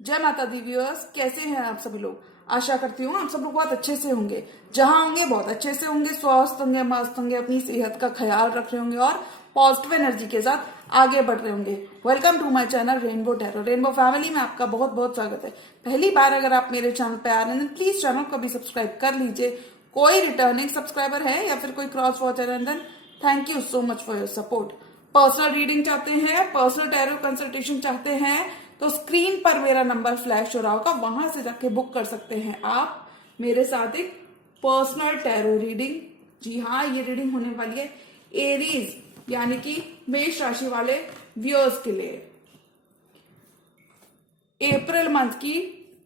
जय माता the viewers, कैसे हैं आप सभी लोग। आशा करती हूँ आप सब लोग बहुत अच्छे से होंगे। जहां होंगे बहुत अच्छे से होंगे, स्वस्थ होंगे, मस्त होंगे, अपनी सेहत का ख्याल रख रहे होंगे और पॉजिटिव एनर्जी के साथ आगे बढ़ रहे होंगे। Welcome to my channel rainbow tarot. Rainbow family में आपका बहुत बहुत स्वागत है। पहली बार अगर आप मेरे चैनल पे आ रहे हैं प्लीज चैनल को भी सब्सक्राइब कर लीजिए। कोई रिटर्निंग सब्सक्राइबर है या फिर कोई क्रॉस वॉचर है, then thank you so much for your support. Personal reading चाहते हैं, पर्सनल टैरो कंसल्टेशन चाहते हैं तो स्क्रीन पर मेरा नंबर फ्लैश हो रहा होगा, वहां से जाके बुक कर सकते हैं आप मेरे साथ एक पर्सनल टैरो रीडिंग। जी हाँ, ये रीडिंग होने वाली है एरीज यानी कि मेष राशि वाले व्यूअर्स के लिए। अप्रैल मंथ की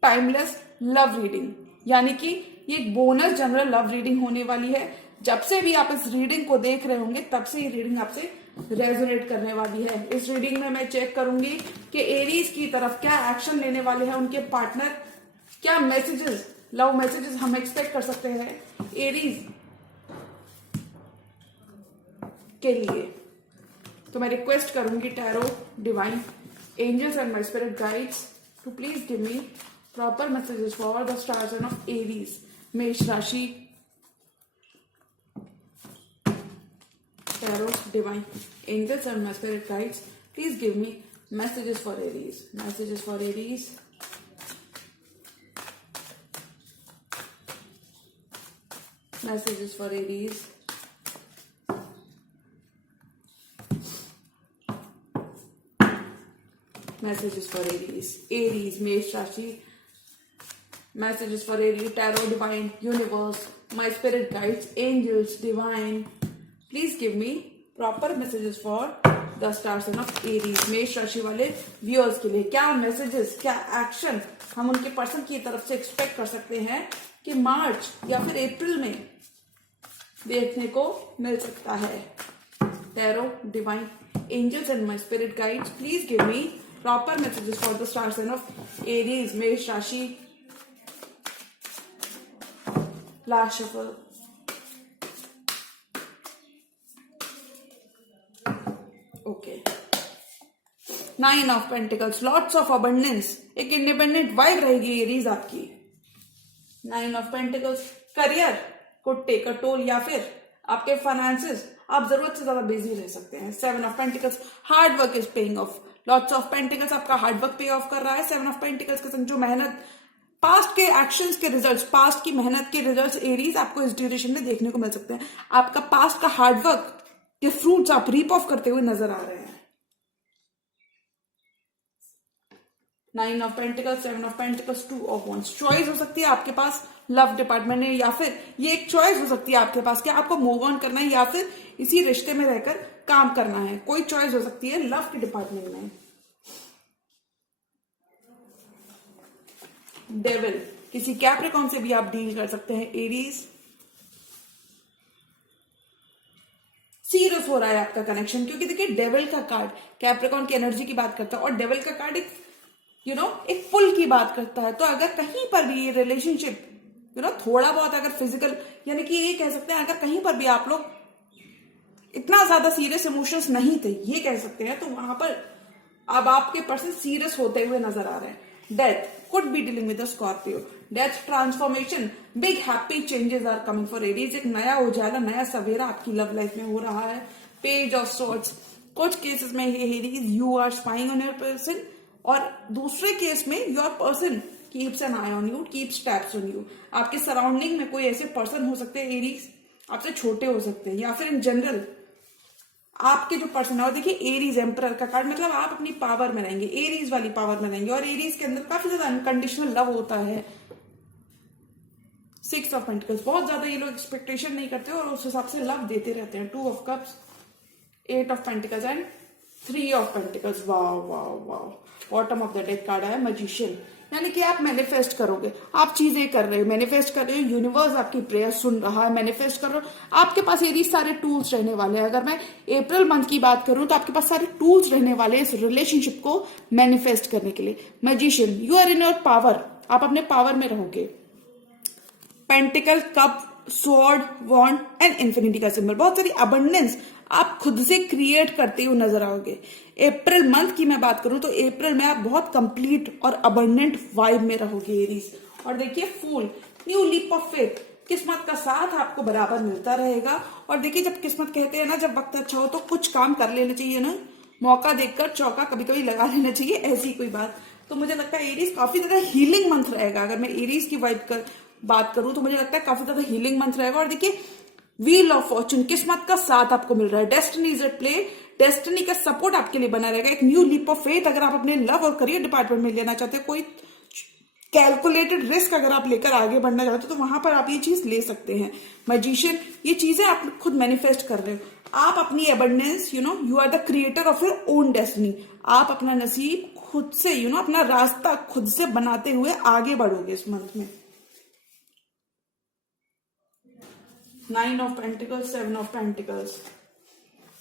टाइमलेस लव रीडिंग यानी कि ये एक बोनस जनरल लव रीडिंग होने वाली है। जब से भी आप इस रीडिंग को देख रहे होंगे तब से ये रीडिंग आपसे रेजोनेट करने वाली है। इस रीडिंग में मैं चेक करूंगी कि एरीज की तरफ क्या एक्शन लेने वाले हैं उनके पार्टनर, क्या मैसेजेस, लव मैसेजेस हम एक्सपेक्ट कर सकते हैं एरीज के लिए। तो मैं रिक्वेस्ट करूंगी tarot divine angels and my spirit guides to please give me proper messages for the star sign of Aries, मेष राशि। Tarot, divine angels and my spirit guides, please give me messages for Aries. Messages for Aries. Messages for Aries. Messages for Aries. Aries, Mesh Rashi. Messages for Aries. Tarot, divine, universe, my spirit guides, angels, divine. Please give me proper messages for the star sign of Aries, मेष राशि वाले viewers के लिए। क्या messages, क्या action हम उनके person की तरफ से एक्सपेक्ट कर सकते हैं कि मार्च या फिर अप्रैल में देखने को मिल सकता है। Tarot divine angels and my spirit guides, please give me proper messages for the star sign of Aries, मेष राशि। Last shuffle. Okay, 9 of pentacles, lots of abundance, एक इंडिपेंडेंट वाइब रहेगी एरीज आपकी। 9 ऑफ पेंटिकल्स, करियर को take a toll या फिर आपके finances, आप जरूरत से ज्यादा बिजी रह सकते हैं। 7 of pentacles, hard work is paying off. Lots of pentacles, आपका हार्ड वर्क पे ऑफ कर रहा है। 7 ऑफ पेंटिकल्स के संग जो मेहनत, पास्ट के एक्शंस के रिजल्ट्स, पास्ट की मेहनत के रिजल्ट्स एरीज आपको इस ड्यूरेशन में देखने को मिल सकते हैं। आपका पास्ट का हार्डवर्क के फ्रूट्स आप रीप ऑफ करते हुए नजर आ रहे हैं। 9 of pentacles, 7 of pentacles, 2 of wands. Choice हो सकती है आपके पास लव डिपार्टमेंट में, या फिर ये एक चॉइस हो सकती है आपके पास कि आपको मूव ऑन करना है या फिर इसी रिश्ते में रहकर काम करना है। कोई चॉइस हो सकती है लव के डिपार्टमेंट में। डेविल, किसी कैप्रिकॉर्न से भी आप डील कर सकते हैं एरीज। सीरियस हो रहा है आपका कनेक्शन, क्योंकि देखिए डेविल का कार्ड कैप्रिकॉर्न की एनर्जी की बात करता है और डेविल का कार्ड एक एक पुल की बात करता है। तो अगर कहीं पर भी ये रिलेशनशिप थोड़ा बहुत अगर फिजिकल, यानी कि ये कह सकते हैं अगर कहीं पर भी आप लोग इतना ज्यादा सीरियस इमोशंस नहीं थे, ये कह सकते हैं, तो वहां पर अब आपके पर्सन सीरियस होते हुए नजर आ रहे हैं। Death could be dealing with a Scorpio. Death, transformation, big happy changes are coming for Aries. एक नया उजाला, नया सवेरा आपकी लव लाइफ में हो रहा है। पेज ऑफ सॉर्ड्स, कुछ केसेस में ये Aries you are spying on your person, और दूसरे केस में your person keeps an eye on you, keeps taps on you. आपके सराउंडिंग में कोई ऐसे पर्सन हो सकते हैं Aries, आपसे छोटे हो सकते हैं, या फिर इन जनरल आपके जो पर्सन है। और देखिए एरीज एम्परर का कार्ड, मतलब आप अपनी पावर में रहेंगे, एरीज वाली पावर में रहेंगे, और एरीज के अंदर काफी ज्यादा अनकंडीशनल लव होता है। 6 ऑफ पेंटिकल्स, बहुत ज्यादा ये लोग एक्सपेक्टेशन नहीं करते और उस हिसाब से लव देते रहते हैं। 2 of cups, 8 of pentacles and 3 of pentacles. Wow wow wow. Bottom of the deck card है मैजिशियन, यानी कि आप मैनिफेस्ट करोगे, आप चीजें कर रहे हो, मैनिफेस्ट कर रहे हो, यूनिवर्स आपकी प्रेयर सुन रहा है, मैनिफेस्ट कर रहे हो। आपके पास ये सारे टूल्स रहने वाले हैं। अगर मैं अप्रैल मंथ की बात करूं तो आपके पास सारे टूल्स रहने वाले हैं इस रिलेशनशिप को मैनिफेस्ट करने के लिए। Magician, you are in your power, आप अपने पावर में रहोगे। Pentacle, cup, sword, wand and infinity का सिंबल, बहुत सारी अबंडेंस आप खुद से क्रिएट करते हुए नजर आओगे। अप्रैल मंथ की मैं बात करूं तो अप्रैल में आप बहुत कंप्लीट और अबंडेंट वाइब में रहोगे एरीज। और देखिए फूल, न्यू लीप ऑफ फेथ, किस्मत का साथ आपको बराबर मिलता रहेगा। और देखिए जब किस्मत कहते हैं ना, जब वक्त अच्छा हो तो कुछ काम कर लेना चाहिए ना, मौका देखकर चौका कभी कभी लगा लेना चाहिए, ऐसी कोई बात। तो मुझे लगता है एरीज काफी ज्यादा हीलिंग मंथ रहेगा। अगर मैं एरीज की वाइब कर बात करूं तो मुझे लगता है काफी ज्यादा हीलिंग मंथ रहेगा। और देखिए व्हील ऑफ फॉर्चून, किस्मत का साथ आपको मिल रहा है, destiny is at play, destiny का सपोर्ट आपके लिए बना रहेगा। एक न्यू लीप ऑफ फेथ अगर आप अपने लव और करियर डिपार्टमेंट में लेना चाहते हैं, कोई कैलकुलेटेड रिस्क अगर आप लेकर आगे बढ़ना चाहते हो तो वहां पर आप ये चीज ले सकते हैं। मैजिशियन, ये चीजें आप खुद मैनिफेस्ट कर रहे हो। आप अपनी abundance, you are the creator of your own destiny. आप अपना नसीब खुद से, अपना रास्ता खुद से बनाते हुए आगे बढ़ोगे इस मंथ में। 9 ऑफ पेंटिकल्स, 7 ऑफ पेंटिकल्स,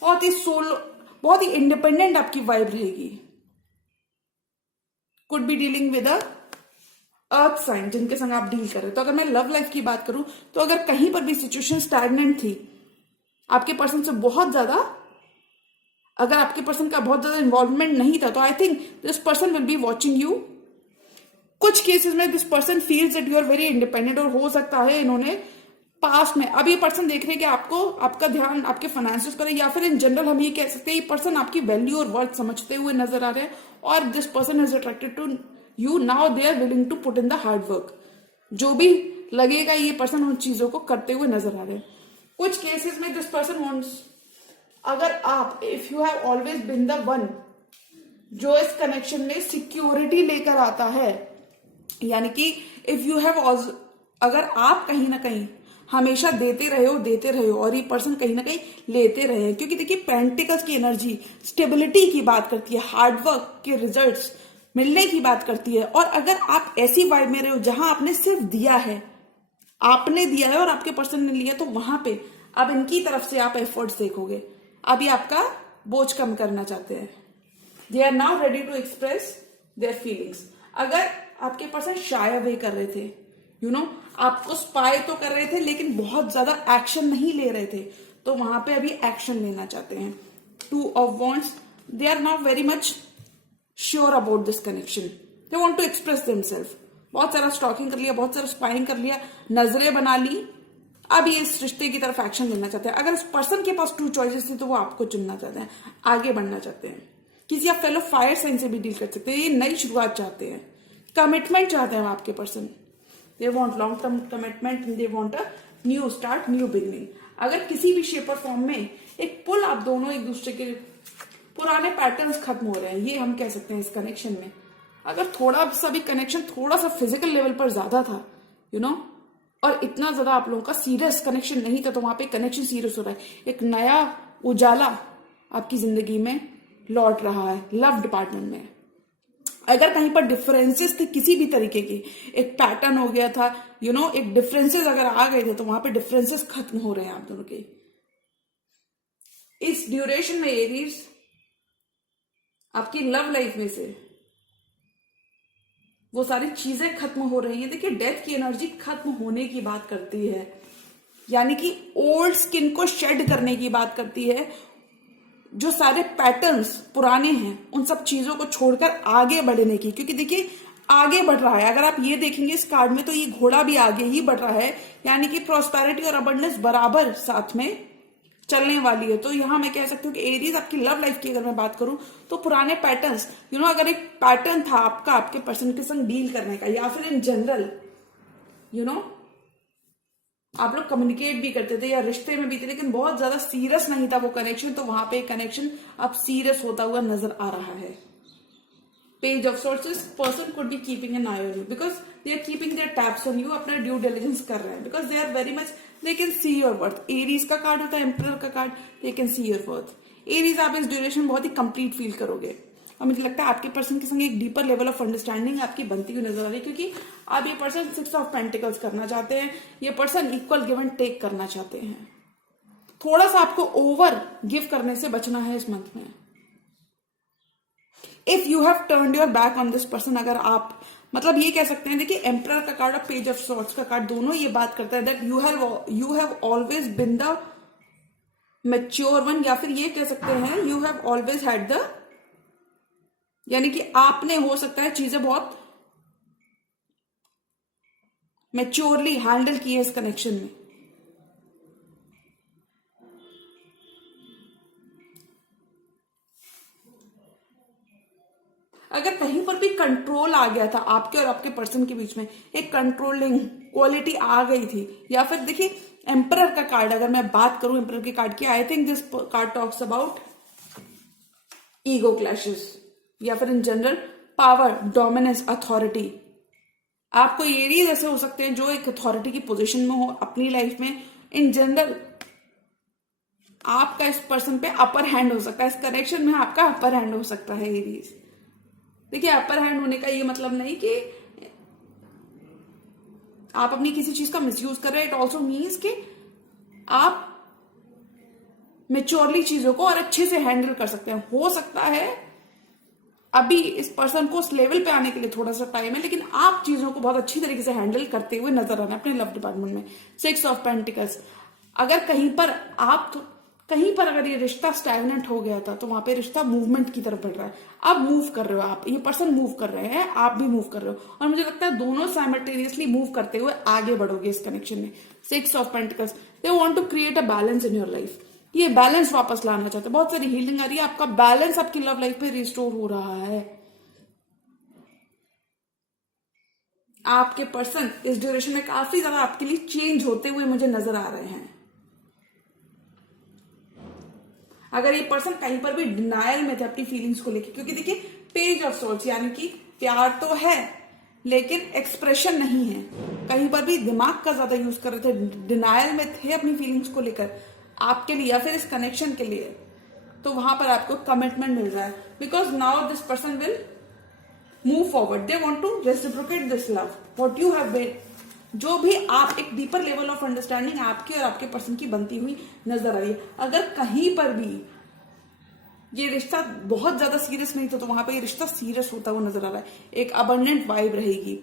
बहुत ही सोलो, बहुत ही इंडिपेंडेंट आपकी वाइब रहेगी। Could be dealing with a earth sign, जिनके संग आप डील कर रहे हो। तो अगर मैं लव लाइफ की बात करूं तो अगर कहीं पर भी सिचुएशन स्टैग्नेंट थी, आपके पर्सन से बहुत ज्यादा, अगर आपके पर्सन का बहुत ज्यादा इन्वॉल्वमेंट नहीं था, तो I think this person will be watching you. कुछ केसेस में this person feels that you are very independent, और हो सकता है इन्होंने पास्ट में, अब ये पर्सन देख रहे हैं कि आपको, आपका ध्यान आपके फाइनेंसेस पर है, या फिर इन जनरल हम ये कह सकते हैं ये पर्सन आपकी वैल्यू और वर्थ समझते हुए नजर आ रहे हैं, और this person is attracted to you, now they are willing to put in the hard work. जो भी लगेगा ये पर्सन उन चीजों को करते हुए नजर आ रहे हैं। कुछ केसेस में दिस पर्सन वांट्स, अगर आप, if you have always been the one जो इस कनेक्शन में सिक्योरिटी लेकर आता है, यानी कि इफ यू हैव, अगर आप कहीं ना कहीं हमेशा देते रहे हो और ये पर्सन कहीं ना कहीं लेते रहे हैं, क्योंकि देखिए पेंटिकल्स की एनर्जी स्टेबिलिटी की बात करती है, हार्डवर्क के रिजल्ट्स मिलने की बात करती है। और अगर आप ऐसी वाइब में रहे हो जहां आपने सिर्फ दिया है, आपने दिया है और आपके पर्सन ने लिया, तो वहां पे अब इनकी तरफ से आप एफर्ट्स देखोगे। अब ये आपका बोझ कम करना चाहते हैं। They are now ready to express their feelings. अगर आपके पर्सन शाय अवे कर रहे थे, आपको स्पाई तो कर रहे थे लेकिन बहुत ज्यादा एक्शन नहीं ले रहे थे, तो वहां पे अभी एक्शन लेना चाहते हैं। 2 of wands, they are not very much sure about this connection, they want to express themself. बहुत सारा स्टॉकिंग कर लिया, बहुत सारा स्पाइंग कर लिया, नजरें बना ली, अब ये इस रिश्ते की तरफ एक्शन लेना चाहते हैं। अगर इस पर्सन के पास 2 चॉइसेस थी तो वो आपको चुनना चाहते हैं, आगे बढ़ना चाहते हैं। किसी आप फेलो फायर साइन से भी डील कर सकते हैं, ये नई शुरुआत चाहते हैं, कमिटमेंट चाहते हैं आपके person. They want long term commitment, they want a new start, new beginning. अगर किसी भी शेप और फॉर्म में एक पुल, आप दोनों एक दूसरे के पुराने पैटर्न्स खत्म हो रहे हैं, ये हम कह सकते हैं इस कनेक्शन में। अगर थोड़ा सा भी कनेक्शन थोड़ा सा फिजिकल लेवल पर ज्यादा था, और इतना ज्यादा आप लोगों का सीरियस कनेक्शन नहीं था, तो वहां पे कनेक्शन सीरियस हो रहा है। एक नया उजाला आपकी जिंदगी में लौट रहा है लव डिपार्टमेंट में। अगर कहीं पर डिफरेंसेस थे किसी भी तरीके की, एक पैटर्न हो गया था, एक डिफरेंसेस अगर आ गए थे, तो वहां पे डिफरेंसेस खत्म हो रहे हैं आप दोनों के। इस ड्यूरेशन में एरीज आपकी लव लाइफ में से वो सारी चीजें खत्म हो रही है। देखिए डेथ की एनर्जी खत्म होने की बात करती है, यानी कि ओल्ड स्किन को शेड करने की बात करती है। जो सारे पैटर्न्स पुराने हैं उन सब चीजों को छोड़कर आगे बढ़ने की, क्योंकि देखिए आगे बढ़ रहा है। अगर आप ये देखेंगे इस कार्ड में तो ये घोड़ा भी आगे ही बढ़ रहा है, यानी कि प्रॉस्पेरिटी और अबंडेंस बराबर साथ में चलने वाली है। तो यहां मैं कह सकती हूँ कि एरीज आपकी लव लाइफ की अगर मैं बात करूं तो पुराने पैटर्न्स, अगर एक पैटर्न था आपका आपके पर्सन के संग डील करने का, या फिर इन जनरल आप लोग कम्युनिकेट भी करते थे या रिश्ते में भी थे, लेकिन बहुत ज्यादा सीरियस नहीं था वो कनेक्शन, तो वहां पे कनेक्शन अब सीरियस होता हुआ नजर आ रहा है। Page of sources, person could be keeping an eye on you because they are keeping their taps on you, अपना ड्यू डिलिजेंस कर रहे हैं, because they are very much, they can see your worth. Aries का card होता है, emperor का card, they can see your worth. Aries आप इस ड्यूरेशन बहुत ही कंप्लीट फील करोगे, और मुझे लगता है आपके पर्सन के संग एक डीपर लेवल ऑफ अंडरस्टैंडिंग आपकी बनती हुई नजर आ रही है, क्योंकि आप ये पर्सन 6 ऑफ पेंटिकल्स करना चाहते हैं, ये person equal give and take करना चाहते हैं। थोड़ा सा आपको ओवर गिव करने से बचना है इस मंथ में। If you have turned your back on this person, अगर आप ये कह सकते हैं, देखिए एम्परर का कार्ड और पेज ऑफ सॉर्ड्स का कार्ड दोनों ये बात करता है that you have always been the mature one, या फिर ये कह सकते हैं you have always had the, यानी कि आपने हो सकता है चीजें बहुत मैच्योरली हैंडल की है इस कनेक्शन में। अगर कहीं पर भी कंट्रोल आ गया था आपके और आपके पर्सन के बीच में, एक कंट्रोलिंग क्वालिटी आ गई थी, या फिर देखिए एम्परर का कार्ड, अगर मैं बात करूं एम्परर के कार्ड की, आई think this card talks about ego clashes, या फिर in general power, dominance, authority. आपको एरीज ऐसे हो सकते हैं जो एक अथॉरिटी की पोजीशन में हो अपनी लाइफ में। इन जनरल आपका इस पर्सन पे अपर हैंड हो सकता है, इस कनेक्शन में आपका अपर हैंड हो सकता है एरीज। देखिए अपर हैंड होने का ये मतलब नहीं कि आप अपनी किसी चीज का मिसयूज कर रहे हैं, इट ऑल्सो मीन्स कि आप मेच्योरली चीजों को और अच्छे से हैंडल कर सकते हैं। हो सकता है अभी इस पर्सन को उस लेवल पे आने के लिए थोड़ा सा टाइम है, लेकिन आप चीजों को बहुत अच्छी तरीके से हैंडल करते हुए नजर आ रहे हैं अपने लव डिपार्टमेंट में। 6 ऑफ पेंटिकल्स, अगर कहीं पर अगर ये रिश्ता स्टैग्नेंट हो गया था तो वहां पे रिश्ता मूवमेंट की तरफ बढ़ रहा है। अब मूव कर रहे हो आप, ये पर्सन मूव कर रहे हैं, आप भी मूव कर रहे हो, और मुझे लगता है दोनों साइमल्टेनियसली मूव करते हुए आगे बढ़ोगे इस कनेक्शन में। 6 of pentacles, they want to create a balance in your life. ये बैलेंस वापस लाना चाहते हैं, बहुत सारी हीलिंग आ रही है, आपका बैलेंस आपकी लव लाइफ पे रिस्टोर हो रहा है। आपके पर्सन इस ड्यूरेशन में काफी ज्यादा आपके लिए चेंज होते हुए मुझे नजर आ रहे हैं। अगर ये पर्सन कहीं पर भी डिनायल में थे अपनी फीलिंग्स को लेकर, क्योंकि देखिए पेज ऑफ सोर्स, यानी कि प्यार तो है लेकिन एक्सप्रेशन नहीं है, कहीं पर भी दिमाग का ज्यादा यूज कर रहे थे, डिनायल में थे अपनी फीलिंग्स को लेकर आपके लिए या फिर इस कनेक्शन के लिए, तो वहां पर आपको कमिटमेंट मिल रहा है। Because now this person will move forward, they want to reciprocate this love what you have been. जो भी आप एक डीपर लेवल ऑफ अंडरस्टैंडिंग आपके और आपके पर्सन की बनती हुई नजर आ रही है। अगर कहीं पर भी ये रिश्ता बहुत ज्यादा सीरियस नहीं था तो वहां पे ये रिश्ता सीरियस होता हुआ नजर आ रहा है, एक अबंडेंट वाइब रहेगी।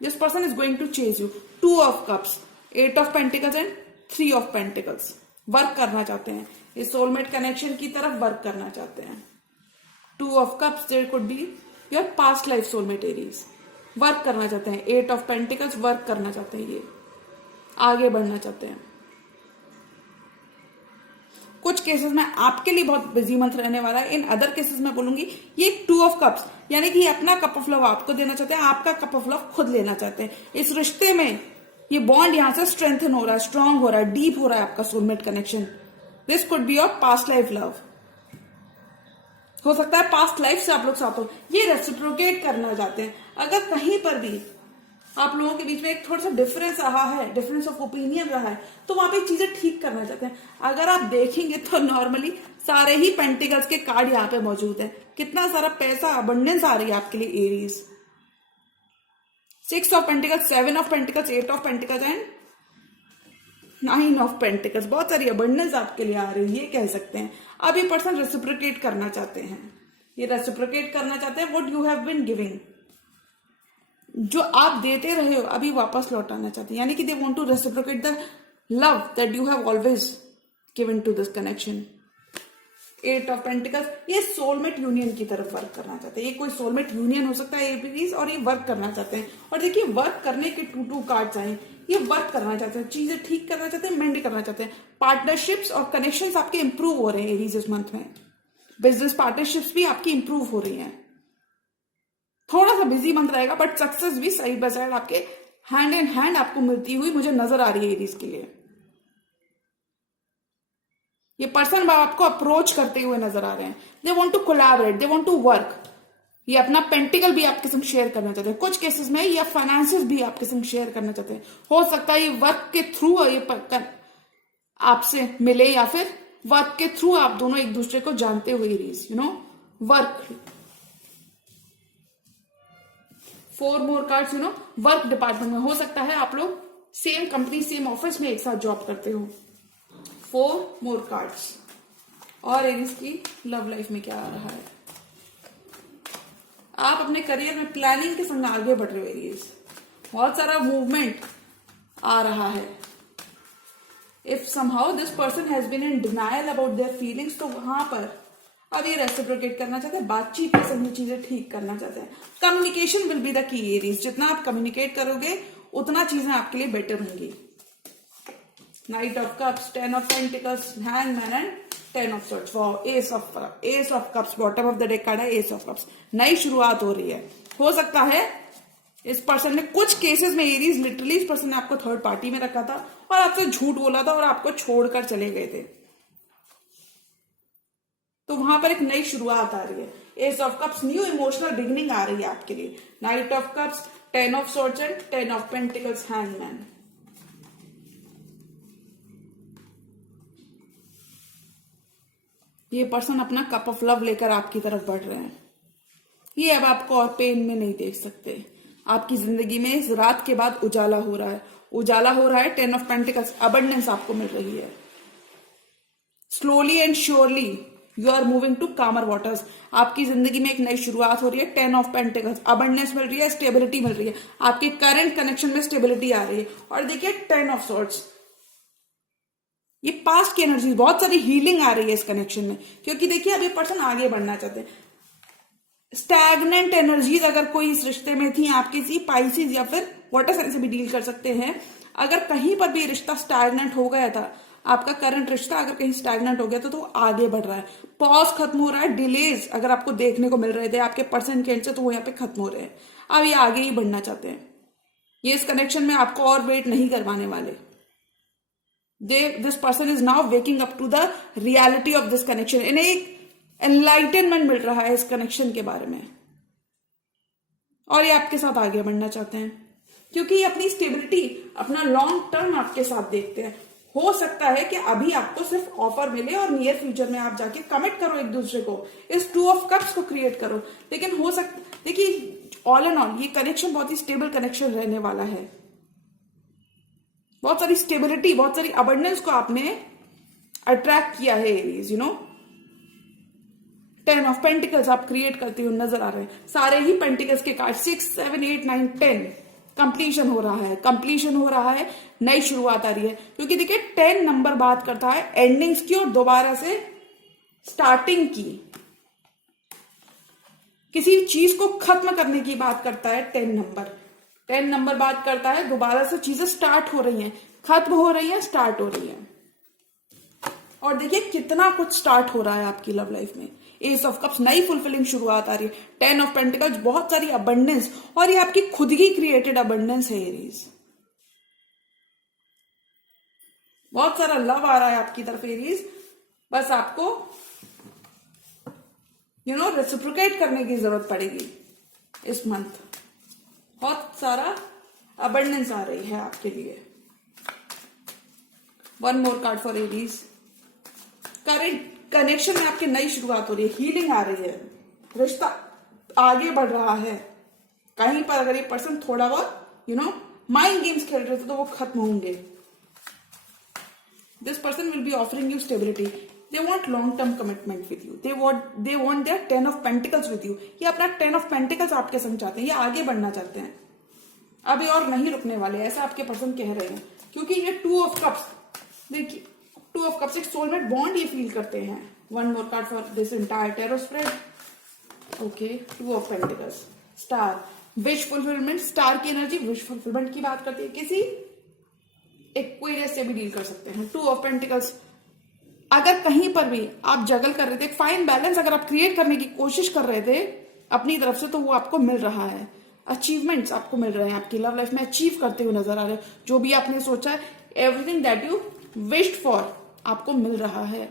This person is going to chase you. 2 of cups, 8 of pentacles and 3 of pentacles, work करना चाहते हैं इस सोलमेट कनेक्शन की तरफ, वर्क करना चाहते हैं। 2 of cups, there could be your past life soulmate Aries, work करना चाहते हैं। 8 ऑफ पेंटिकल्स, वर्क करना चाहते हैं, ये आगे बढ़ना चाहते हैं। कुछ केसेस में आपके लिए बहुत बिजी मंथ रहने वाला है, इन अदर केसेस में बोलूंगी ये 2 ऑफ कप्स, यानी कि अपना कप ऑफ लव आपको देना चाहते हैं, आपका कप ऑफ लव खुद लेना चाहते हैं। इस रिश्ते में ये बॉन्ड यहां से स्ट्रेंथन हो रहा है, स्ट्रांग हो रहा है, डीप हो रहा है आपका soulmate connection. This could be your past life love, हो सकता है पास्ट लाइफ से आप लोग साथ हो, ये रेसिप्रोकेट करना चाहते हैं। अगर कहीं पर भी आप लोगों के बीच में एक थोड़ा सा डिफरेंस रहा है, डिफरेंस ऑफ ओपिनियन रहा है, तो वहां पे चीजें ठीक करना चाहते हैं। अगर आप देखेंगे तो नॉर्मली सारे ही पेंटिकल्स के कार्ड यहाँ पे मौजूद है, कितना सारा पैसा अबंडेंस आ रही है आपके लिए Aries. 6 of pentacles, 7 of pentacles, 8 of pentacles and 9 of pentacles, बहुत सारी अबंडेंस आपके लिए आ रही है, ये कह सकते हैं। अब ये पर्सन रेसिप्रोकेट करना चाहते हैं, ये रेसिप्रोकेट करना चाहते हैं what you have been giving, जो आप देते रहे हो अभी वापस लौटाना चाहते हैं, यानी कि they want to reciprocate the love that you have always given to this connection. 8 of pentacles, ये सोलमेट यूनियन की तरफ वर्क करना चाहते हैं, ये कोई सोलमेट यूनियन हो सकता है एपीज, और ये वर्क करना चाहते हैं। और देखिए वर्क करने के 2 कार्ड्स आए, ये वर्क करना चाहते हैं, चीजें ठीक करना चाहते हैं, मेंड करना चाहते हैं। पार्टनरशिप्स और कनेक्शंस आपके इंप्रूव हो रहे हैं एरीज इस मंथ में, बिजनेस पार्टनरशिप्स भी आपकी इंप्रूव हो रही हैं। थोड़ा सा बिजी मंथ रहेगा बट सक्सेस भी साइड बाय साइड आपके हैंड इन हैंड आपको मिलती हुई मुझे नजर आ रही है एरीज के लिए। ये पर्सन आपको अप्रोच करते हुए नजर आ रहे हैं, they want to collaborate, they want to work. ये अपना पेंटिकल भी आपके संग शेयर करना चाहते हैं, कुछ केसेस में या फाइनेंसेस भी आपके संग शेयर करना चाहते हैं। हो सकता है ये वर्क के थ्रू ये आपसे मिले, या फिर वर्क के थ्रू आप दोनों एक दूसरे को जानते हुए Aries, work. 4 more cards, work department में हो सकता है आप लोग सेम कंपनी सेम ऑफिस में एक साथ जॉब करते हो। 4 मोर कार्ड्स। और एरीज की लव लाइफ में क्या आ रहा है, आप अपने करियर में प्लानिंग के संग आगे बढ़ रहे हो एरीज, बहुत सारा मूवमेंट आ रहा है। If somehow this person has been in denial about their feelings, तो वहां पर अब ये रेसिप्रोकेट करना चाहते हैं, बातचीत के सभी चीजें ठीक करना चाहते हैं। Communication will be the key Aries, जितना आप कम्युनिकेट करोगे उतना चीजें आपके लिए बेटर होंगी। Night of cups, 10 of pentacles, hangman and 10 of swords, wow, S of cups, bottom of the deck card है एस ऑफ कप्स। नई शुरुआत हो रही है। हो सकता है इस पर्सन ने कुछ केसेस में एरीज लिटरली इस पर्सन ने आपको थर्ड पार्टी में रखा था और आपसे झूठ बोला था और आपको छोड़कर चले गए थे, तो वहां पर एक नई शुरुआत आ रही है। Ace of cups, new emotional beginning आ रही है आपके लिए। Knight of cups, 10 of swords and 10 of pentacles, hangman. ये पर्सन अपना कप ऑफ लव लेकर आपकी तरफ बढ़ रहे हैं। ये अब आपको और पेन में नहीं देख सकते। आपकी जिंदगी में इस रात के बाद उजाला हो रहा है, उजाला हो रहा है। 10 ऑफ पेंटिकल्स, अबंडेंस आपको मिल रही है। Slowly and surely you are moving to calmer waters. आपकी जिंदगी में एक नई शुरुआत हो रही है। 10 ऑफ पेंटिकल्स, अबंडेंस मिल रही है, स्टेबिलिटी मिल रही है, आपके करंट कनेक्शन में स्टेबिलिटी आ रही है। और देखिए 10 ऑफ सॉर्ड्स, ये पास्ट की एनर्जी, बहुत सारी हीलिंग आ रही है इस कनेक्शन में, क्योंकि देखिए अब ये पर्सन आगे बढ़ना चाहते हैं। स्टैग्नेंट एनर्जीज अगर कोई इस रिश्ते में थी आपके, सी पाइसिस या फिर वाटर साइन से भी डील कर सकते हैं। अगर कहीं पर भी रिश्ता स्टैग्नेंट हो गया था, आपका करंट रिश्ता अगर कहीं स्टैग्नेंट हो गया था, तो आगे बढ़ रहा है। पॉज खत्म हो रहा है। डिलेज अगर आपको देखने को मिल रहे थे आपके पर्सन के एंड से, तो वो यहाँ पे खत्म हो रहे हैं। अब ये आगे ही बढ़ना चाहते हैं। ये इस कनेक्शन में आपको और वेट नहीं करवाने वाले। This person is now waking up to the reality of this connection. इन्हें एक एनलाइटनमेंट मिल रहा है इस कनेक्शन के बारे में, और ये आपके साथ आगे बढ़ना चाहते हैं, क्योंकि ये अपनी स्टेबिलिटी, अपना लॉन्ग टर्म आपके साथ देखते हैं। हो सकता है कि अभी आपको सिर्फ ऑफर मिले और नियर फ्यूचर में आप जाके कमिट करो एक दूसरे को, इस 2 ऑफ कप्स को क्रिएट करो। लेकिन हो सकता, देखिए ऑल एंड ऑल ये कनेक्शन बहुत ही स्टेबल कनेक्शन रहने वाला है। बहुत सारी स्टेबिलिटी, बहुत सारी अबंडेंस को आपने अट्रैक्ट किया है एरीज, 10 ऑफ पेंटिकल्स आप क्रिएट करते हुए नजर आ रहे हैं। सारे ही पेंटिकल्स के कार्ड 6, 7, 8, 9, 10 कंप्लीशन हो रहा है, कंप्लीशन हो रहा है, नई शुरुआत आ रही है। क्योंकि देखिए 10 नंबर बात करता है एंडिंग्स की और दोबारा से स्टार्टिंग की, किसी चीज को खत्म करने की बात करता है। 10 नंबर बात करता है दोबारा से चीजें स्टार्ट हो रही हैं, खत्म हो रही है, स्टार्ट हो रही है। और देखिए कितना कुछ स्टार्ट हो रहा है आपकी लव लाइफ में। एस ऑफ कप्स, नई फुलफिलिंग शुरुआत आ रही है। 10 ऑफ पेंटिकल्स, बहुत सारी अबंडेंस, और ये आपकी खुद की क्रिएटेड अबंडेंस है एरीज। बहुत सारा लव आ रहा है आपकी तरफ एरीज, बस आपको रेसिप्रोकेट करने की जरूरत पड़ेगी इस मंथ। बहुत सारा अबंडेंस आ रही है आपके लिए। 1 more card for Aries. Current connection में आपकी नई शुरुआत हो रही है, हीलिंग आ रही है, रिश्ता आगे बढ़ रहा है। कहीं पर अगर ये पर्सन थोड़ा बहुत माइंड गेम्स खेल रहे थे, तो वो खत्म होंगे। This person will B offering you stability. They want long term commitment with you. They want there 10 of pentacles with you. ये अपना 10 ऑफ पेंटिकल्स आपके संग चाहते हैं, ये आगे बढ़ना चाहते हैं। अभी और नहीं रुकने वाले, ऐसा आपके पर्सन कह रहे हैं। क्योंकि ये 2 ऑफ कप्स, देखिए 2 ऑफ कप्स एक सोलमेट बॉन्ड ये फील करते हैं। 1 more card for this entire tarot spread. Okay, 2 of pentacles, star, wish fulfilment. Star की एनर्जी विश फुलफिलमेंट की बात करती है। किसी एक्वेरियस से भी डील कर सकते हैं। 2 ऑफ पेंटिकल्स, अगर कहीं पर भी आप जगल कर रहे थे, फाइन बैलेंस अगर आप क्रिएट करने की कोशिश कर रहे थे अपनी तरफ से, तो वो आपको मिल रहा है। अचीवमेंट्स आपको मिल रहे हैं, आपकी लव लाइफ में अचीव करते हुए नजर आ रहे हैं। जो भी आपने सोचा है, everything that you wished for आपको मिल रहा है।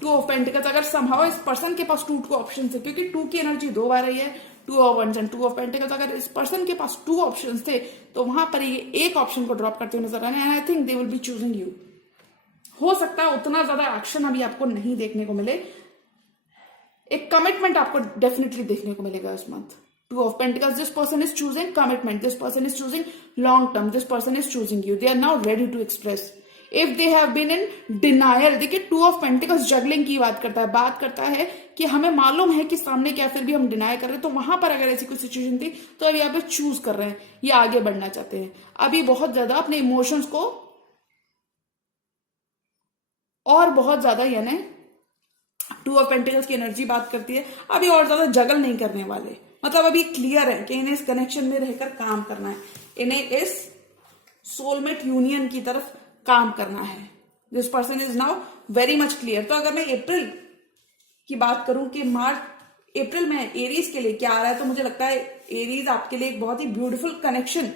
2 ऑफ पेंटिकल्स, अगर समहाउ इस पर्सन के पास 2 ऑप्शन है, क्योंकि 2 की एनर्जी 2 बार आई है, 2 of wands and 2 of pentacles. अगर इस पर्सन के पास 2 ऑप्शन थे, तो वहां पर ये एक ऑप्शन को ड्रॉप करते हुए नजर आ रहे हैं। I think they will be choosing you. हो सकता है उतना ज्यादा एक्शन अभी आपको नहीं देखने को मिले, एक कमिटमेंट आपको डेफिनेटली देखने को मिलेगा इस month. 2 of pentacles, this person is choosing commitment, this person is choosing long term, this person is choosing you. They are now ready to express. If they have been in denial, देखिए 2 of pentacles juggling की बात करता है कि हमें मालूम है कि सामने क्या, फिर भी हम डिनाई कर रहे हैं। तो वहां पर अगर ऐसी कोई सिचुएशन थी, तो अब यहाँ पे चूज कर रहे हैं, ये आगे बढ़ना चाहते हैं। अभी बहुत ज्यादा अपने इमोशंस को और बहुत ज्यादा, यानी 2 ऑफ पेंटिकल्स की एनर्जी बात करती है, अभी और ज्यादा जगल नहीं करने वाले, मतलब अभी क्लियर है कि इन्हें इस कनेक्शन में रहकर काम करना है, इन्हें इस सोलमेट यूनियन की तरफ काम करना है। This person is now very much clear. तो अगर मैं अप्रैल की बात करूं कि अप्रैल में एरीज के लिए क्या आ रहा है, तो मुझे लगता है एरीज आपके लिए एक बहुत ही ब्यूटीफुल कनेक्शन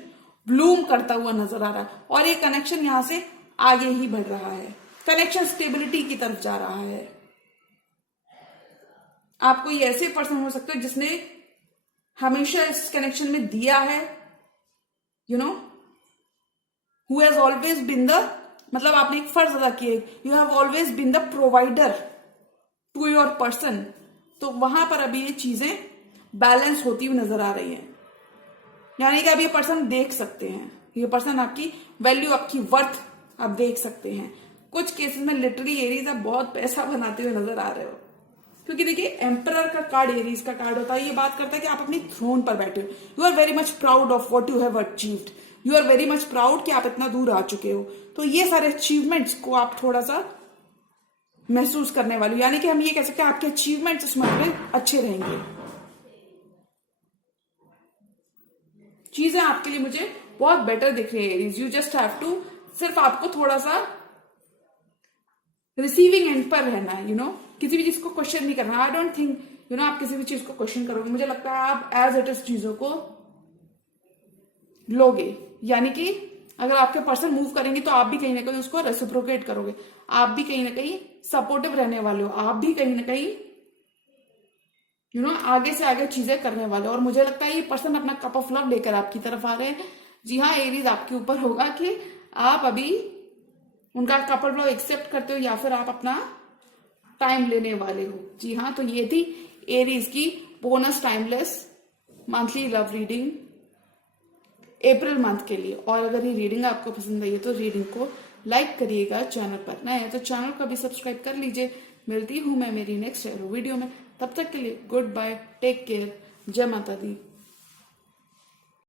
ब्लूम करता हुआ नजर आ रहा है, और ये कनेक्शन यहां से आगे ही बढ़ रहा है, कनेक्शन स्टेबिलिटी की तरफ जा रहा है। आप कोई ऐसे पर्सन हो सकते हो जिसने हमेशा इस कनेक्शन में दिया है, you know, who has always been the, मतलब आपने एक फर्ज अदा किया, you have always been the provider to your person. तो वहां पर अभी ये चीजें बैलेंस होती हुई नजर आ रही हैं, यानी कि अब ये पर्सन देख सकते हैं, ये पर्सन आपकी वैल्यू, आपकी वर्थ आप देख सकते हैं। कुछ केसेस में लिटरली एरीज आप बहुत पैसा बनाते हुए नजर आ रहे हो, क्योंकि देखिए एम्परर का कार्ड एरीज का कार्ड होता है, ये बात करता है कि आप अपनी थ्रोन पर बैठे हो, you are very much proud of what you have achieved, you are very much proud कि आप इतना दूर आ चुके हो। तो ये सारे अचीवमेंट्स को आप थोड़ा सा महसूस करने वाले हो, यानी कि हम ये कह सकते हैं आपके अचीवमेंट्स इस मंथ में अच्छे रहेंगे। चीजें आपके लिए मुझे बहुत बेटर दिख रही है Aries, you just have to, सिर्फ आपको थोड़ा सा रिसीविंग एंड पर रहना है, यू नो, किसी भी चीज को क्वेश्चन नहीं करना। I don't think you know आप किसी भी चीज को क्वेश्चन करोगे, मुझे लगता है आप एज इट इज चीजों को लोगे, यानी कि अगर आपके पर्सन मूव करेंगे तो आप भी कहीं ना कहीं उसको रेसिप्रोकेट करोगे, आप भी कहीं ना कहीं सपोर्टिव रहने वाले हो, आप भी कहीं ना कहीं यू नो आगे से आगे चीजें करने वाले हो। और मुझे लगता है ये पर्सन अपना कप ऑफ लव लेकर आपकी तरफ आ रहे हैं। जी हाँ, एरीज आपके ऊपर होगा कि आप अभी उनका कप ऑफ लव एक्सेप्ट करते हो या फिर आप अपना टाइम लेने वाले हो। जी हाँ, तो ये थी एरीज की bonus timeless monthly love reading April month के लिए। और अगर ये रीडिंग आपको पसंद आई है तो रीडिंग को लाइक करिएगा, चैनल पर नए हैं तो चैनल को भी सब्सक्राइब कर लीजिए। मिलती हूं मैं मेरी नेक्स्ट वीडियो में, तब तक के लिए गुड बाय, टेक केयर, जय माता दी।